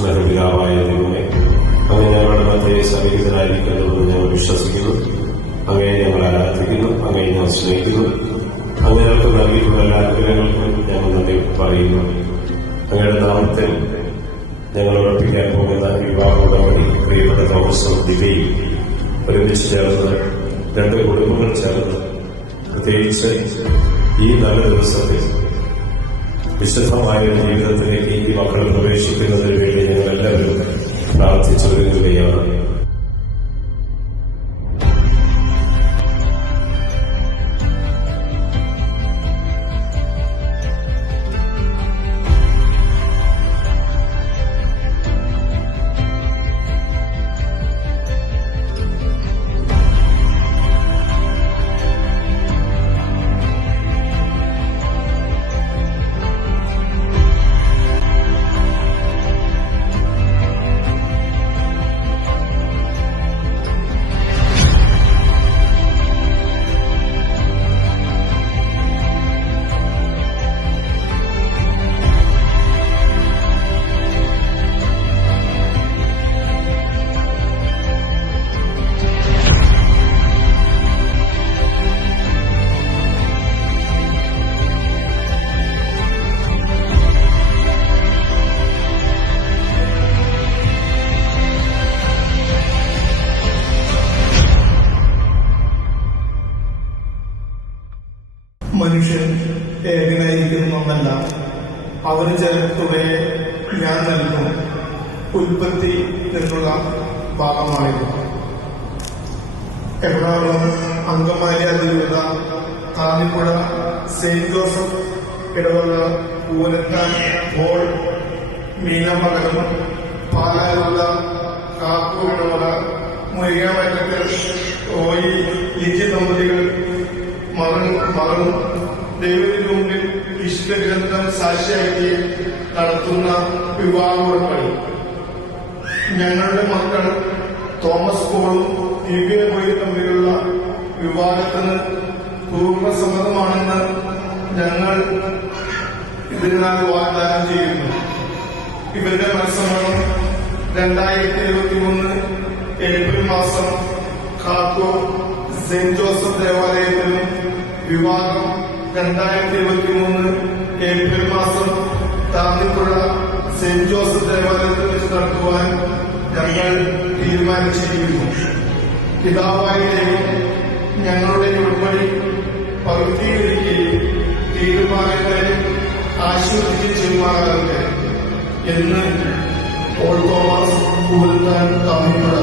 സ്നേഹപിതാവായ ദൈവമേ, അങ്ങനെ ഞങ്ങളുടെ മധ്യയെ സന്നിഹിതനായിരിക്കുന്നുവെന്ന് ഞങ്ങൾ വിശ്വസിക്കുന്നു. അങ്ങനെ ഞങ്ങൾ ആരാധിക്കുന്നു, അങ്ങനെ ഞങ്ങൾ സ്നേഹിക്കുന്നു. അങ്ങനെ ഞങ്ങൾക്ക് നൽകിയിട്ടുള്ള എല്ലാ അനുഗ്രഹങ്ങൾക്കും ഞങ്ങൾ നന്ദി പറയുന്നു. അങ്ങയുടെ നാമത്തിൽ ഞങ്ങൾ ഉറപ്പിക്കാൻ പോകുന്ന വിവാഹ ഉടമ്പടി പ്രിയപ്പെട്ട തോമസും ദിവ്യയും ഒരുമിച്ച് ചേർന്ന് രണ്ട് കുടുംബങ്ങൾ ചേർന്ന് പ്രത്യേകിച്ച് ഈ നല്ല ദിവസത്തിൽ വിശുദ്ധമായ ജീവിതത്തിലേക്ക് ഈ മക്കൾ പ്രവേശിക്കുന്നതിന് വേണ്ടി ഞങ്ങളെല്ലാവരും പ്രാർത്ഥിച്ചു വരുകയാണ്. മനുഷ്യൻ ഏകനായിരിക്കുന്നൊന്നല്ല, അവന് ചേർത്തുവയെ ഞാൻ നൽകും. ഉൽപ്പത്തി എന്നുള്ള ഭാഗമായിരുന്നു. എറണാകുളം അങ്കമാലി അതിരൂപത കാഞ്ഞിപ്പുഴ സെയിന്റ് ജോസഫ് ഇടവക പൂനത്താൻ ഹോൾ മീനമംഗലം പാലായിലുള്ള കാക്കു ഇടവക മുരിങ്ങാമറ്റത്തിൽ ഓയി ലിജി ദമ്പതികൾ മകളും ദൈവത്തിന് മുമ്പിൽ വിശുദ്ധഗ്രന്ഥം സാക്ഷിയാക്കി നടത്തുന്ന വിവാഹ ഉടമ്പടി. ഞങ്ങളുടെ മക്കൾ തോമസ് പോളും ദിവ്യ പോയി തമ്മിലുള്ള വിവാഹത്തിന് പൂർണ്ണസമ്മതമാണെന്ന് ഞങ്ങൾ ഇതിനാൽ വാഗ്ദാനം ചെയ്യുന്നു. ഇവരുടെ മനസ്സമ്മതം 2023 ഏപ്രിൽ മാസം കാക്കോ സെന്റ് ജോസഫ് ദേവാലയത്തിലും വിവാഹം 2023 ഏപ്രിൽ മാസം താന്നിപ്പുഴ സെന്റ് ജോസഫ് ദേവാലയത്തിൽ വെച്ച് നടത്തുവാൻ ഞങ്ങൾ തീരുമാനിച്ചിരിക്കുന്നു. പിതാവായ ദൈവം ഞങ്ങളുടെ ഉടമ്പടി പവിത്രീകരിക്കുകയും തീരുമാനങ്ങളെ ആശീർവദിക്കുകയും ചെയ്യുമാറാകട്ടെ എന്ന് പോൾ തോമസ് പൂലത്താൻ താന്നിപ്പുഴ.